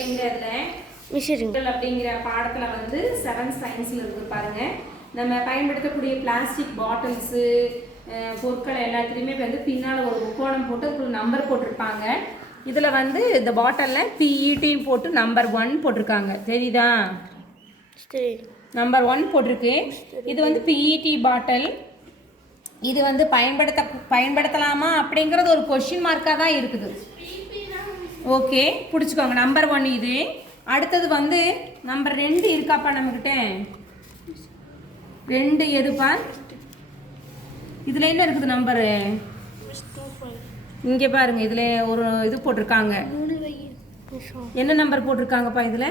அப்படிங்கிறதுல அப்படிங்கிற பாடத்துல வந்து செவன்த் சயின்ஸ்ல இருக்கு பாருங்க. நம்ம பயன்படுத்தக்கூடிய பிளாஸ்டிக் பாட்டில்ஸு பொருட்கள் எல்லாத்துலேயுமே வந்து பின்னால் ஒரு முக்கோணம் போட்டு ஒரு நம்பர் போட்டிருப்பாங்க. இதில் வந்து இந்த பாட்டிலில் பிஇடின்னு போட்டு நம்பர் ஒன் போட்டிருக்காங்க. தெரியுதா? நம்பர் ஒன் போட்டிருக்கு. இது வந்து பிஇடி பாட்டில் இது வந்து பயன்படுத்த பயன்படுத்தலாமா அப்படிங்கிறது ஒரு கொஷின் மார்க்காக தான் இருக்குது. ஓகே பிடிச்சிக்கோங்க. நம்பர் ஒன் இது. அடுத்தது வந்து நம்பர் ரெண்டு இருக்காப்பா நம்மக்கிட்ட ரெண்டு எதுப்பா? இதில் என்ன இருக்குது நம்பரு இங்கே பாருங்க இதில் ஒரு இது போட்டிருக்காங்க. என்ன நம்பர் போட்டிருக்காங்கப்பா இதில்?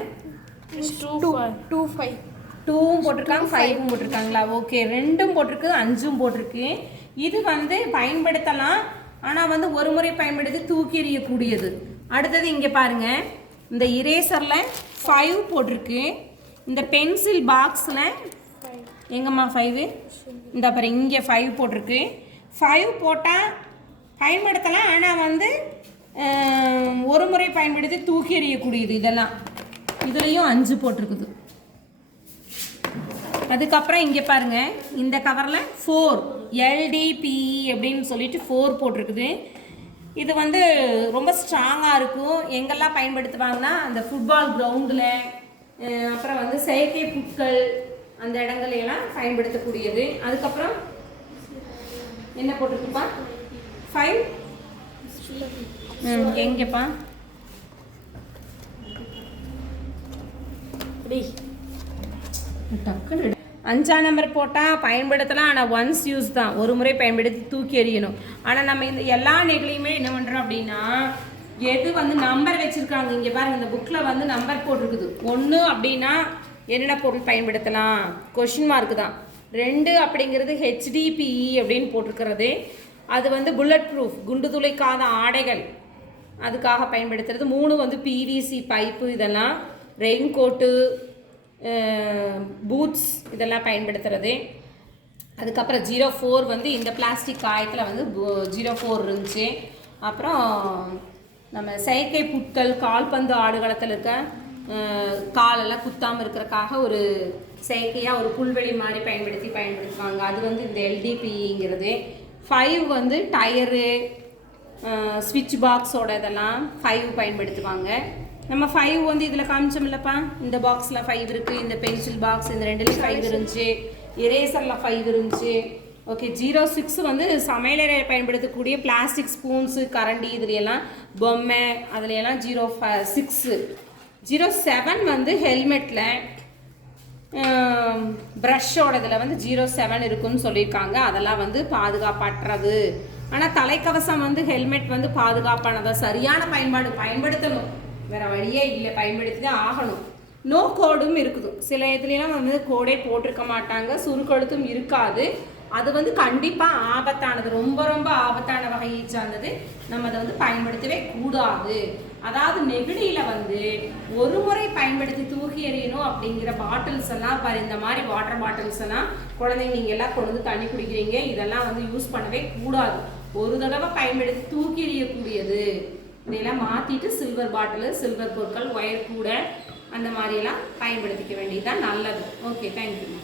டூ ஃபைவ் டூவும் போட்டிருக்காங்க ஃபைவும் போட்டிருக்காங்களா? ஓகே ரெண்டும் போட்டிருக்கு அஞ்சும் போட்டிருக்கு. இது வந்து பயன்படுத்தலாம். ஆனால் வந்து ஒரு முறை பயன்படுத்தி தூக்கி எறியக்கூடியது அடுத்தது இங்கே பாருங்கள் இந்த இரேசரில் ஃபைவ் போட்டிருக்கு. இந்த பென்சில் பாக்ஸில் எங்கம்மா ஃபைவு இந்த அப்புறம் இங்கே ஃபைவ் போட்டிருக்கு. ஃபைவ் போட்டால் பயன்படுத்தலாம். ஆனால் வந்து ஒரு முறை பயன்படுத்தி தூக்கி எறியக்கூடியது இதெல்லாம். இதுலேயும் அஞ்சு போட்டிருக்குது. அதுக்கப்புறம் இங்கே பாருங்க. இந்த கவரில் ஃபோர் எல்டிபிஇ அப்படின்னு சொல்லிட்டு ஃபோர் போட்டிருக்குது. இது வந்து ரொம்ப ஸ்ட்ராங்காக இருக்கும். எங்கெல்லாம் பயன்படுத்துவாங்கன்னா அந்த ஃபுட்பால் கிரவுண்டில் அப்புறம் வந்து செயற்கை புட்கள் அந்த இடங்களையெல்லாம் பயன்படுத்தக்கூடியது. அதுக்கப்புறம் என்ன போட்டிருக்குப்பா? ஃபைவ் எங்கேப்பா? டக்குன்னு அஞ்சாம் நம்பர் போட்டால் பயன்படுத்தலாம். ஆனால் ஒன்ஸ் யூஸ் தான். ஒரு முறை பயன்படுத்தி தூக்கி எறியணும். ஆனால் நம்ம இந்த எல்லா நெகிழியுமே என்ன பண்ணுறோம் அப்படின்னா எது வந்து நம்பர் வச்சுருக்காங்க? இங்கே பாருங்க இந்த புக்கில் வந்து நம்பர் போட்டிருக்குது. ஒன்று அப்படின்னா என்னென்ன பொருள் பயன்படுத்தலாம்? கொஷின் மார்க் தான். ரெண்டு அப்படிங்கிறது ஹெச்டிபிஇ அப்படின்னு போட்டிருக்கிறது. அது வந்து புல்லட் ப்ரூஃப் குண்டு துளைக்காத ஆடைகள். அதுக்காக பயன்படுத்துறது. மூணு வந்து பிவிசி பைப்பு இதெல்லாம். ரெயின் கோட்டு பூட்ஸ் இதெல்லாம் பயன்படுத்துறது. அதுக்கப்புறம் ஜீரோ ஃபோர் வந்து இந்த பிளாஸ்டிக் காயத்தில் வந்து ஜீரோ ஃபோர் இருந்துச்சு. அப்புறம் நம்ம செயற்கை புட்கள் கால்பந்து ஆடுகளத்தில் இருக்க காலெல்லாம் குத்தாமல் இருக்கிறக்காக ஒரு செயற்கையாக ஒரு புல்வெளி மாதிரி பயன்படுத்தி பயன்படுத்துவாங்க. அது வந்து இந்த எல்டிபிங்கிறது ஃபைவ் வந்து டயரு ஸ்விட்ச் பாக்ஸோட இதெல்லாம் ஃபைவ் பயன்படுத்துவாங்க. நம்ம ஃபைவ் வந்து இதில் காமிச்சோம்லப்பா. இந்த பாக்ஸில் ஃபைவ் இருக்குது இந்த பென்சில் பாக்ஸ் இந்த ரெண்டுலேயும் ஃபைவ் இருந்துச்சு. இரேசரில் ஃபைவ் இருந்துச்சு. ஓகே ஜீரோ சிக்ஸ் வந்து சமையலறை பயன்படுத்தக்கூடிய பிளாஸ்டிக் ஸ்பூன்ஸு கரண்டி இதுலையெல்லாம் பொம்மை அதுலையெல்லாம் ஜீரோ சிக்ஸு ஜீரோ செவன் வந்து ஹெல்மெட்டில் ப்ரஷ்ஷோட இதில் வந்து ஜீரோ செவன் இருக்குன்னு சொல்லியிருக்காங்க. அதெல்லாம் வந்து பாதுகாப்பற்றது. ஆனால் தலைக்கவசம் வந்து ஹெல்மெட் வந்து பாதுகாப்பானதா சரியான பயன்பாடு பயன்படுத்தணும். வேற வழியே இல்லை பயன்படுத்தி தான் ஆகணும். நோ கோடும் இருக்குது. சில இதுலாம் வந்து கோடே போட்டிருக்க மாட்டாங்க சுருக்கெழுத்தும் இருக்காது. அது வந்து கண்டிப்பாக ஆபத்தானது ரொம்ப ரொம்ப ஆபத்தான வகையை சார்ந்தது. நம்ம அதை வந்து பயன்படுத்தவே கூடாது. அதாவது நெகிழியில் வந்து ஒரு முறை பயன்படுத்தி தூக்கி எறியணும் அப்படிங்கிற பாட்டில்ஸ் எல்லாம் பாரு இந்த மாதிரி வாட்டர் பாட்டில்ஸ் எல்லாம் குழந்தைங்க நீங்கள் எல்லாம் கொண்டு வந்து தண்ணி குடிக்கிறீங்க இதெல்லாம் வந்து யூஸ் பண்ணவே கூடாது. ஒரு தடவை பயன்படுத்தி தூக்கி எறியக்கூடியது. இதையெல்லாம் மாற்றிட்டு சில்வர் பாட்டிலு சில்வர் பொருட்கள் ஒயர் கூடை அந்த மாதிரியெல்லாம் பயன்படுத்திக்க வேண்டியதுதான் நல்லது. Okay thank you